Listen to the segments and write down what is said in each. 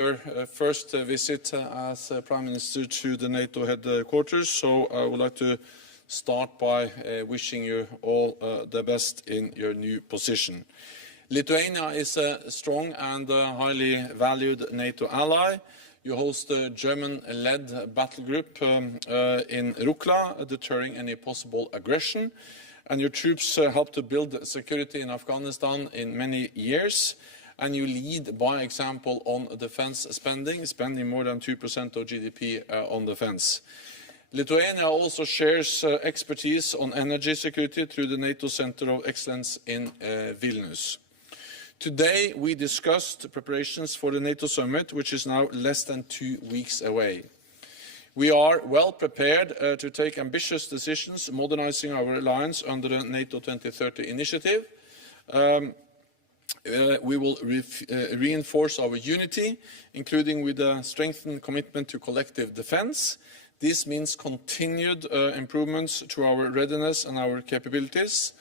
Your first visit as Prime Minister to the NATO headquarters, so I would like to start by wishing you all the best in your new position. Lithuania is a strong and highly valued NATO ally. You host a German-led battle group in Rukla, deterring any possible aggression, and your troops help to build security in Afghanistan in many years. And you lead by example on defense spending more than 2% of GDP on defense. Lithuania also shares expertise on energy security through the NATO Center of Excellence in Vilnius. Today we discussed preparations for the NATO summit, which is now less than 2 weeks away. We are well prepared to take ambitious decisions modernizing our alliance under the NATO 2030 initiative. We will reinforce our unity, including with a strengthened commitment to collective defense. This means continued improvements to our readiness and our capabilities,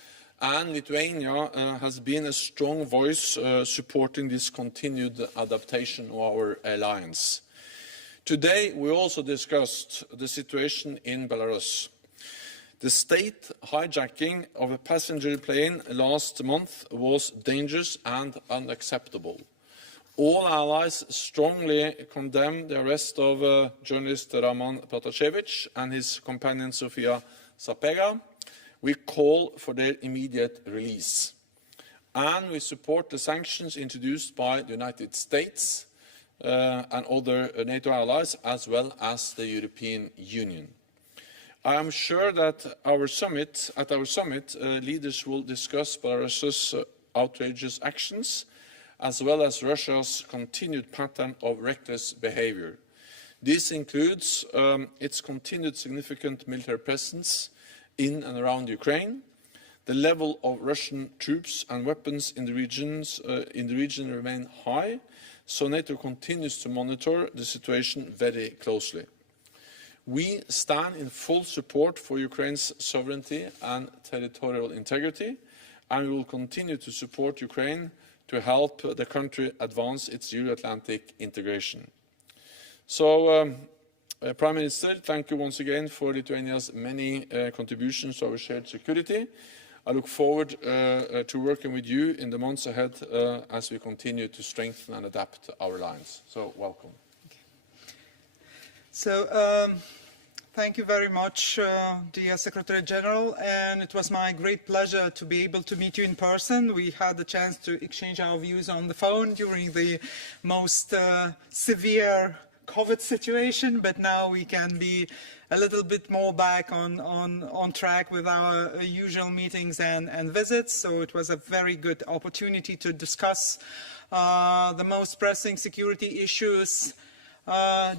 and Lithuania has been a strong voice supporting this continued adaptation of our alliance. Today, we also discussed the situation in Belarus. The state hijacking of a passenger plane last month was dangerous and unacceptable. All allies strongly condemn the arrest of journalist Roman Protasevich and his companion Sofia Sapega. We call for their immediate release. And we support the sanctions introduced by the United States and other NATO allies, as well as the European Union. I am sure that at our summit, leaders will discuss Belarus's outrageous actions, as well as Russia's continued pattern of reckless behavior. This includes its continued significant military presence in and around Ukraine. The level of Russian troops and weapons in the region remain high, so NATO continues to monitor the situation very closely. We stand in full support for Ukraine's sovereignty and territorial integrity, and we will continue to support Ukraine to help the country advance its Euro-Atlantic integration. So, Prime Minister, thank you once again for Lithuania's many contributions to our shared security. I look forward to working with you in the months ahead as we continue to strengthen and adapt our alliance. So, welcome. So, thank you very much, dear Secretary General, and it was my great pleasure to be able to meet you in person. We had the chance to exchange our views on the phone during the most severe COVID situation, but now we can be a little bit more back on track with our usual meetings and visits. So it was a very good opportunity to discuss the most pressing security issues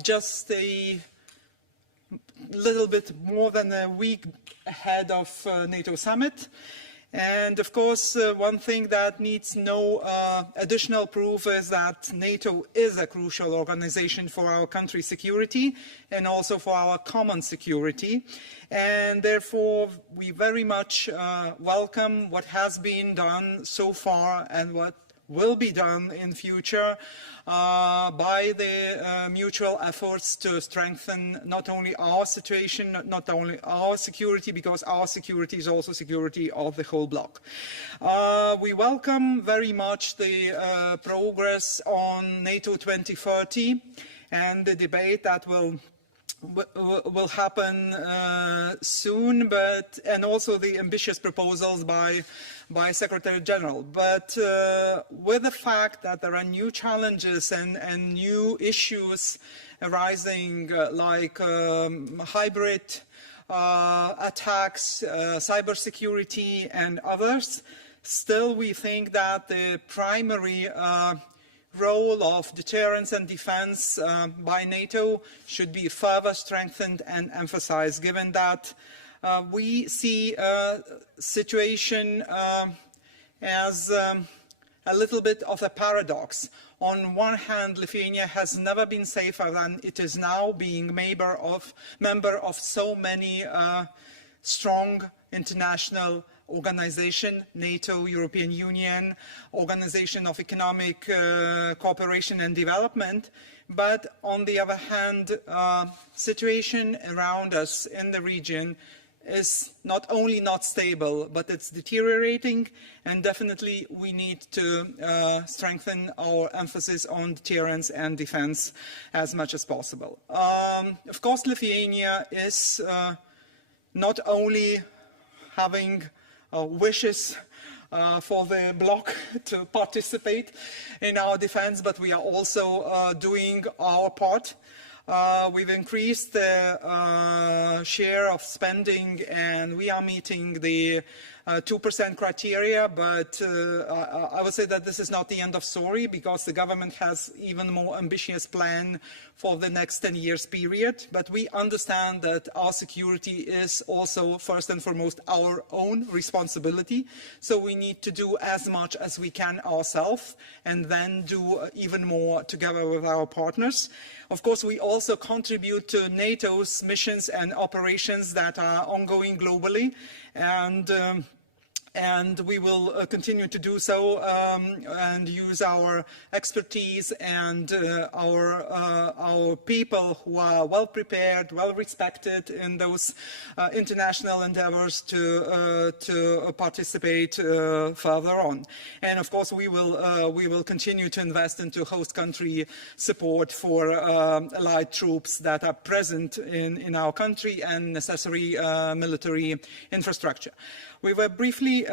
just a little bit more than a week ahead of NATO summit. And of course, one thing that needs no additional proof is that NATO is a crucial organization for our country's security and also for our common security. And therefore, we very much welcome what has been done so far and what will be done in future by the mutual efforts to strengthen not only our situation, not only our security, because our security is also security of the whole bloc. We welcome very much the progress on NATO 2030 and the debate that will happen soon, and also the ambitious proposals by Secretary General. But with the fact that there are new challenges and new issues arising, like hybrid attacks, cybersecurity, and others, still we think that the primary role of deterrence and defense by NATO should be further strengthened and emphasized, given that we see a situation as a little bit of a paradox. On one hand, Lithuania has never been safer than it is now, being member of so many strong international organization, NATO, European Union, Organization of Economic Cooperation and Development. But on the other hand, situation around us in the region is not only not stable, but it's deteriorating, and definitely we need to strengthen our emphasis on deterrence and defense as much as possible. Of course, Lithuania is not only having wishes for the bloc to participate in our defense, but we are also doing our part. We've increased the share of spending, and we are meeting the 2% criteria, but I would say that this is not the end of story, because the government has even more ambitious plan for the next 10 years period. But we understand that our security is also first and foremost our own responsibility. So we need to do as much as we can ourselves, and then do even more together with our partners. Of course, we also contribute to NATO's missions and operations that are ongoing globally, and we will continue to do so and use our expertise and our people who are well prepared, well respected in those international endeavors to participate further on. And of course, we will continue to invest into host country support for allied troops that are present in our country, and necessary military infrastructure. We were briefly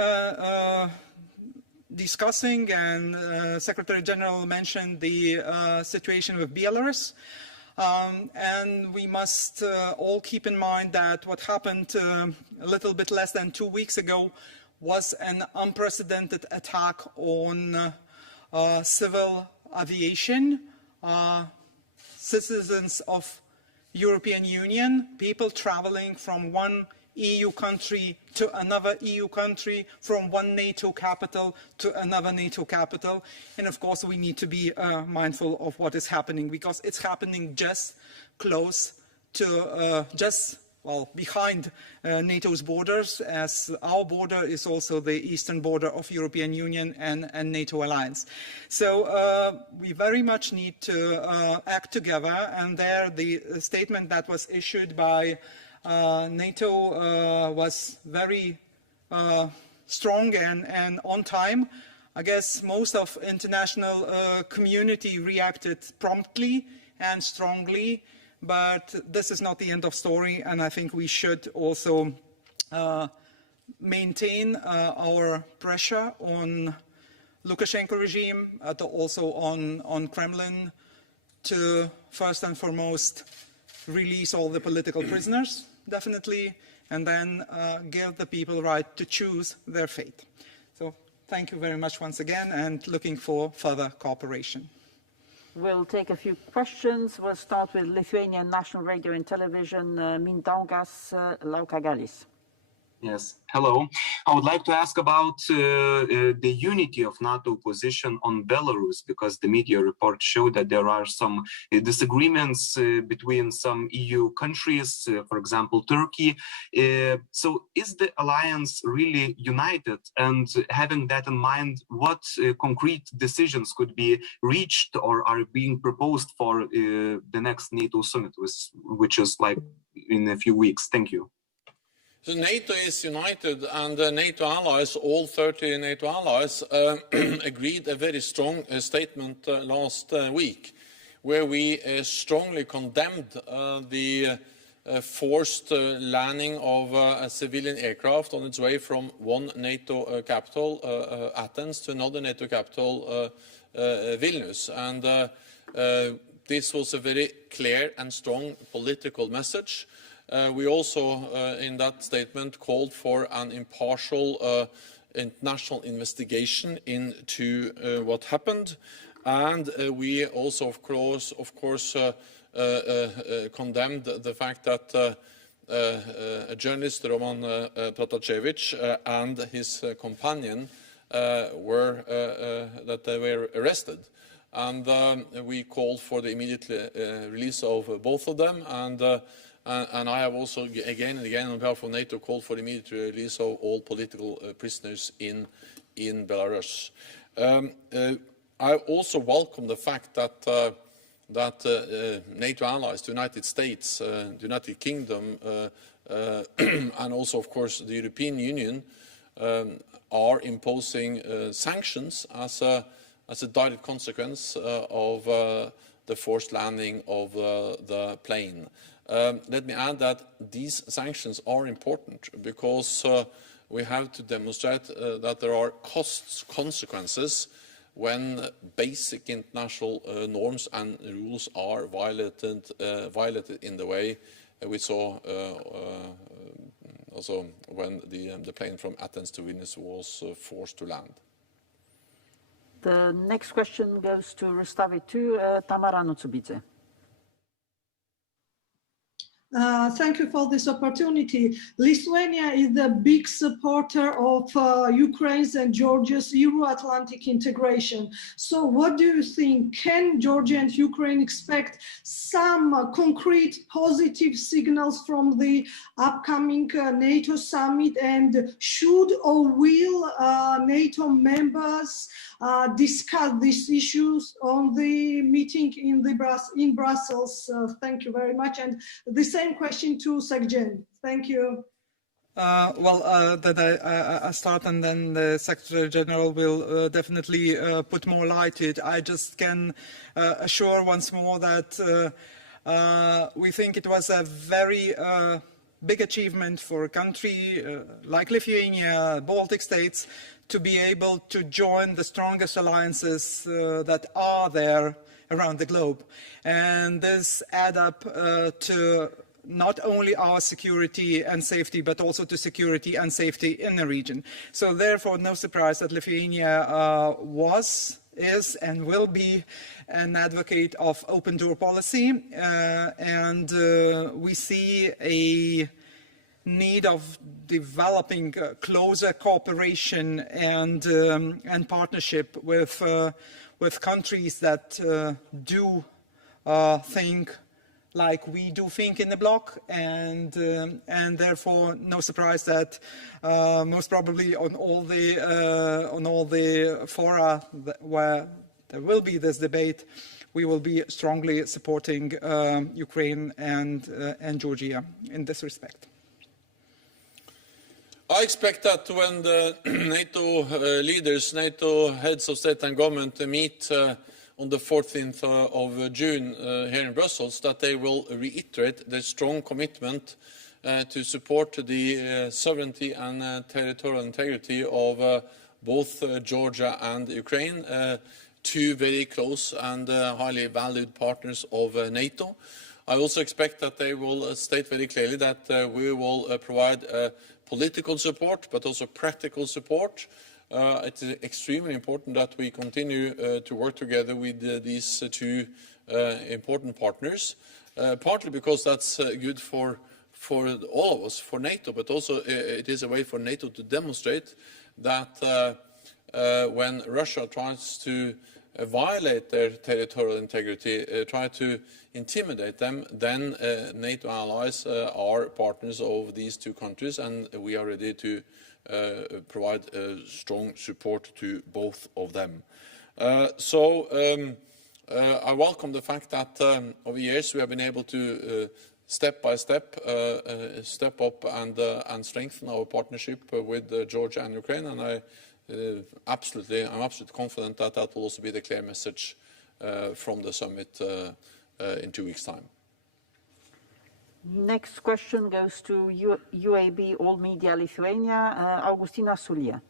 discussing, and Secretary General mentioned the situation with Belarus. And we must all keep in mind that what happened a little bit less than 2 weeks ago was an unprecedented attack on civil aviation, citizens of European Union, people traveling from one EU country to another EU country, from one NATO capital to another NATO capital. And of course, we need to be mindful of what is happening, because it's happening just close to, behind NATO's borders, as our border is also the eastern border of European Union and NATO alliance. So we very much need to act together, and there the statement that was issued by NATO was very strong and on time. I guess most of international community reacted promptly and strongly, but this is not the end of story, and I think we should also maintain our pressure on Lukashenko regime, also on Kremlin, to first and foremost release all the political prisoners, definitely, and then give the people right to choose their fate. So thank you very much once again, and looking for further cooperation. We'll take a few questions. We'll start with Lithuanian National Radio and Television, Mindaugas Laukagalis. Yes, hello. I would like to ask about the unity of NATO position on Belarus, because the media reports show that there are some disagreements between some EU countries, for example, Turkey. So is the alliance really united? And having that in mind, what concrete decisions could be reached or are being proposed for the next NATO summit, which is like in a few weeks? Thank you. So NATO is united, and the NATO allies, all 30 NATO allies, agreed a very strong statement last week, where we strongly condemned the forced landing of a civilian aircraft on its way from one NATO capital, Athens, to another NATO capital, Vilnius. And this was a very clear and strong political message. We also, in that statement, called for an impartial international investigation into what happened, and we also, of course, condemned the fact that a journalist, Roman Protasevich, and his companion were arrested. And we called for the immediate release of both of them, and and I have also again and again on behalf of NATO called for the immediate release of all political prisoners in Belarus. I also welcome the fact that NATO allies, the United States, the United Kingdom, and also, of course, the European Union are imposing sanctions as a direct consequence of the forced landing of the plane. Let me add that these sanctions are important because we have to demonstrate that there are consequences when basic international norms and rules are violated in the way we saw also when the plane from Athens to Vilnius was forced to land. The next question goes to Rustavi 2, Tamara Nutsubidze. Thank you for this opportunity. Lithuania is a big supporter of Ukraine's and Georgia's Euro-Atlantic integration. So what do you think? Can Georgia and Ukraine expect some concrete positive signals from the upcoming NATO summit? And should or will NATO members discuss these issues on the meeting in Brussels? Thank you very much. And the same question to Secgen. Thank you. I start and then the Secretary General will definitely put more light to it. I just can assure once more that we think it was a very big achievement for a country like Lithuania, Baltic states, to be able to join the strongest alliances that are there around the globe. And this adds up to not only our security and safety, but also to security and safety in the region. So therefore, no surprise that Lithuania was, is, and will be an advocate of open door policy. And we see a need of developing closer cooperation and partnership with countries that do think like we do think in the bloc, and therefore no surprise that most probably on all the fora where there will be this debate, we will be strongly supporting Ukraine and Georgia in this respect. I expect that when the NATO leaders, NATO heads of state and government meet on the 14th of June here in Brussels, that they will reiterate their strong commitment to support the sovereignty and territorial integrity of both Georgia and Ukraine, two very close and highly valued partners of NATO. I also expect that they will state very clearly that we will provide political support, but also practical support. It's extremely important that we continue to work together with these two important partners, partly because that's good for all of us, for NATO, but also it is a way for NATO to demonstrate that when Russia tries to violate their territorial integrity, try to intimidate them, then NATO allies are partners of these two countries, and we are ready to provide strong support to both of them. I welcome the fact that over years we have been able to step by step step up and strengthen our partnership with Georgia and Ukraine, and I'm absolutely confident that that will also be the clear message from the summit in 2 weeks' time. Next question goes to UAB All Media Lithuania, Augustina Sulia.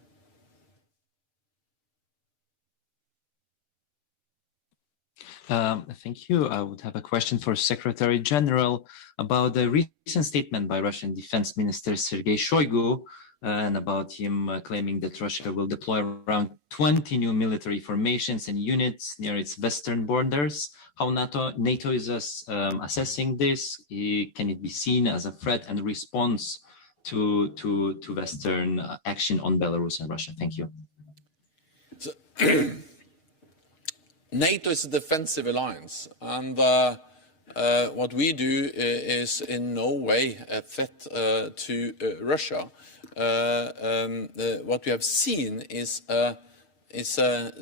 Thank you. I would have a question for Secretary General about the recent statement by Russian Defense Minister Sergei Shoigu and about him claiming that Russia will deploy around 20 new military formations and units near its western borders. How NATO is assessing this? Can it be seen as a threat and response to Western action on Belarus and Russia? Thank you. NATO is a defensive alliance, and what we do is in no way a threat to Russia. What we have seen is a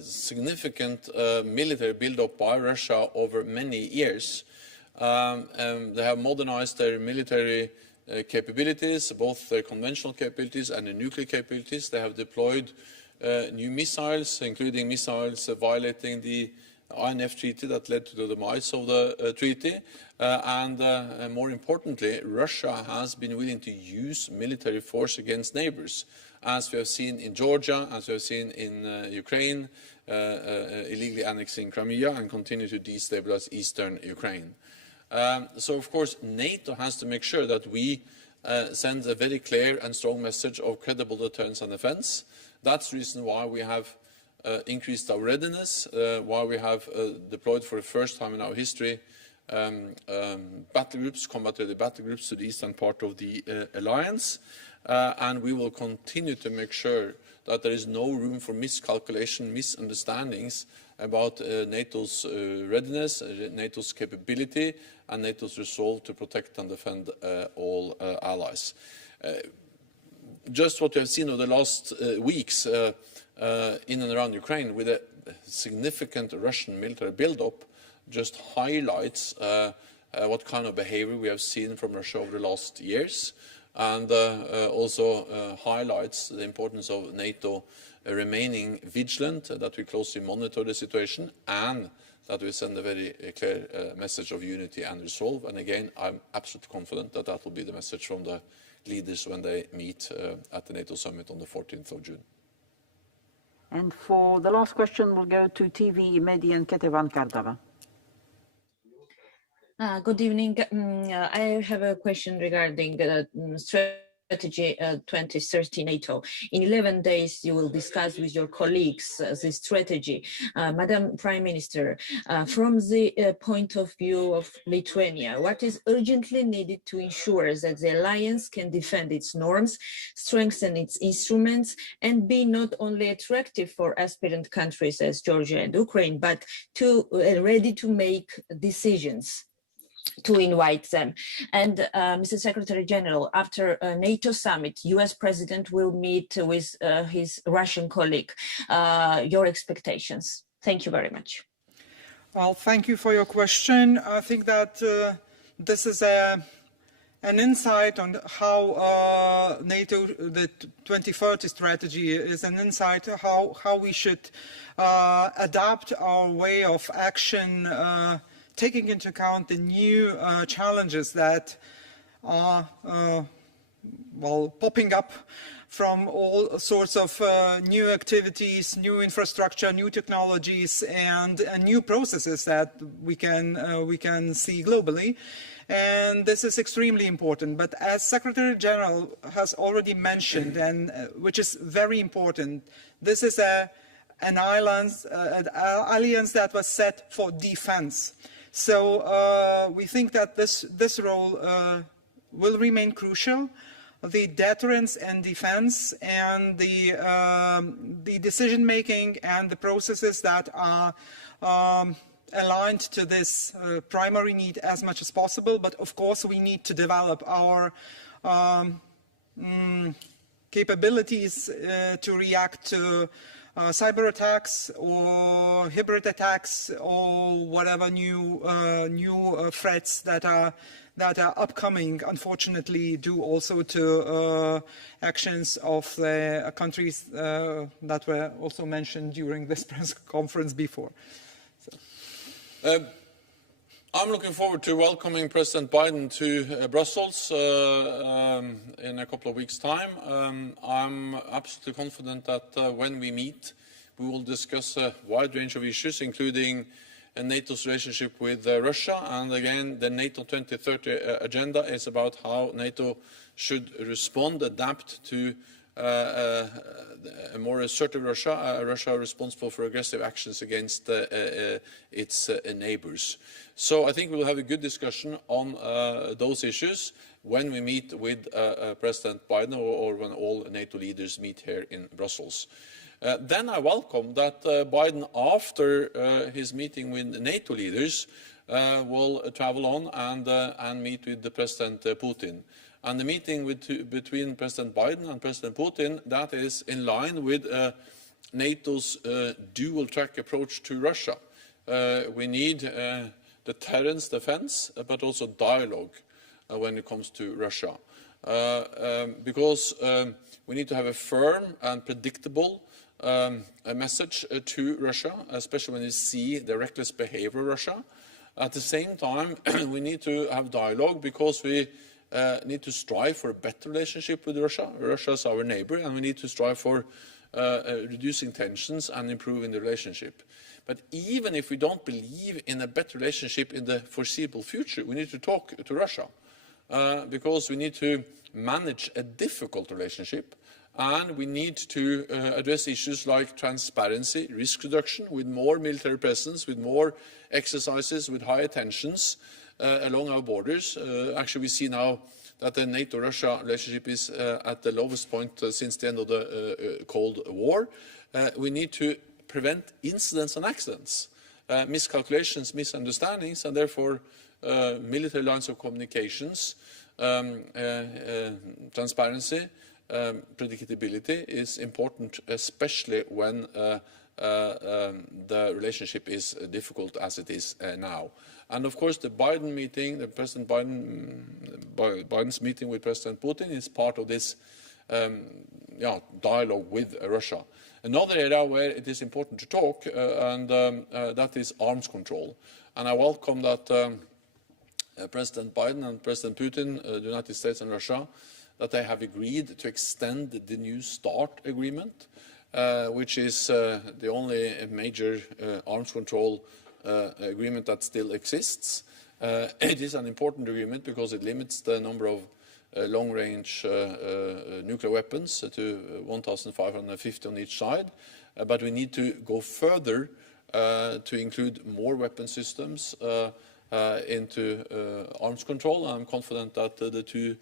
significant military build-up by Russia over many years. They have modernized their military capabilities, both their conventional capabilities and the nuclear capabilities. They have deployed new missiles, including missiles violating the INF Treaty that led to the demise of the treaty. And more importantly, Russia has been willing to use military force against neighbors, as we have seen in Georgia, as we have seen in Ukraine, illegally annexing Crimea and continue to destabilize eastern Ukraine. So, of course, NATO has to make sure that we send a very clear and strong message of credible deterrence and defense. That's the reason why we have increased our readiness, why we have deployed for the first time in our history battle groups, combat-ready battle groups to the eastern part of the alliance. And we will continue to make sure that there is no room for miscalculation, misunderstandings about NATO's readiness, NATO's capability, and NATO's resolve to protect and defend all allies. Just what we have seen over the last weeks in and around Ukraine, with a significant Russian military build-up, just highlights what kind of behavior we have seen from Russia over the last years, and also highlights the importance of NATO remaining vigilant, that we closely monitor the situation, and that we send a very clear message of unity and resolve. And again, I'm absolutely confident that that will be the message from the leaders when they meet at the NATO summit on the 14th of June. And for the last question, we'll go to TV Media and Ketevan Kardava. Good evening. I have a question regarding strategy 2030 NATO. In 11 days, you will discuss with your colleagues this strategy. Madam Prime Minister, from the point of view of Lithuania, what is urgently needed to ensure that the alliance can defend its norms, strengthen its instruments, and be not only attractive for aspirant countries as Georgia and Ukraine, but to ready to make decisions, to invite them? And Mr. Secretary General, after a NATO summit, US President will meet with his Russian colleague. Your expectations? Thank you very much. Well, thank you for your question. I think that this is an insight on how NATO, the 2030 strategy is an insight how we should adapt our way of action, taking into account the new challenges that are popping up from all sorts of new activities, new infrastructure, new technologies, and new processes that we can see globally. And this is extremely important. But as Secretary General has already mentioned, and which is very important, this is an alliance that was set for defense. So we think that this role will remain crucial. The deterrence and defense and the decision-making and the processes that are aligned to this primary need as much as possible. But of course, we need to develop our capabilities to react to cyber attacks or hybrid attacks or whatever new threats that are upcoming, unfortunately, due also to actions of the countries that were also mentioned during this press conference before. So. I'm looking forward to welcoming President Biden to Brussels in a couple of weeks' time. I'm absolutely confident that when we meet, we will discuss a wide range of issues, including NATO's relationship with Russia. And again, the NATO 2030 agenda is about how NATO should respond, adapt to a more assertive Russia, a Russia responsible for aggressive actions against its neighbors. So I think we will have a good discussion on those issues when we meet with President Biden or when all NATO leaders meet here in Brussels. Then I welcome that Biden, after his meeting with NATO leaders, will travel on and meet with the President Putin. And the meeting between President Biden and President Putin, that is in line with NATO's dual-track approach to Russia. We need deterrence, defense, but also dialogue when it comes to Russia. Because we need to have a firm and predictable message to Russia, especially when you see the reckless behavior of Russia. At the same time, we need to have dialogue because we need to strive for a better relationship with Russia. Russia is our neighbor, and we need to strive for reducing tensions and improving the relationship. But even if we don't believe in a better relationship in the foreseeable future, we need to talk to Russia because we need to manage a difficult relationship, and we need to address issues like transparency, risk reduction, with more military presence, with more exercises, with higher tensions along our borders. Actually, we see now that the NATO-Russia relationship is at the lowest point since the end of the Cold War. We need to prevent incidents and accidents, miscalculations, misunderstandings, and therefore military lines of communications, transparency, predictability is important, especially when the relationship is difficult as it is now. And of course, the Biden meeting, the President Biden's meeting with President Putin is part of this dialogue with Russia. Another area where it is important to talk, and that is arms control. And I welcome that President Biden and President Putin, the United States and Russia, that they have agreed to extend the New START agreement, which is the only major arms control agreement that still exists. It is an important agreement because it limits the number of long-range nuclear weapons to 1,550 on each side. But we need to go further to include more weapon systems into arms control. I'm confident that the two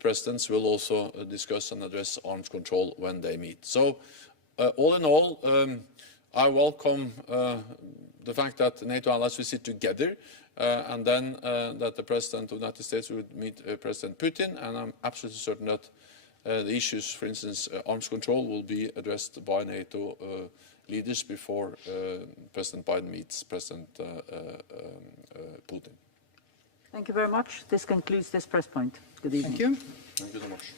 presidents will also discuss and address arms control when they meet. So all in all, I welcome the fact that NATO allies will sit together and then that the President of the United States would meet President Putin, and I'm absolutely certain that the issues, for instance, arms control, will be addressed by NATO leaders before President Biden meets President Putin. Thank you very much. This concludes this press point. Good evening. Thank you. Thank you so much.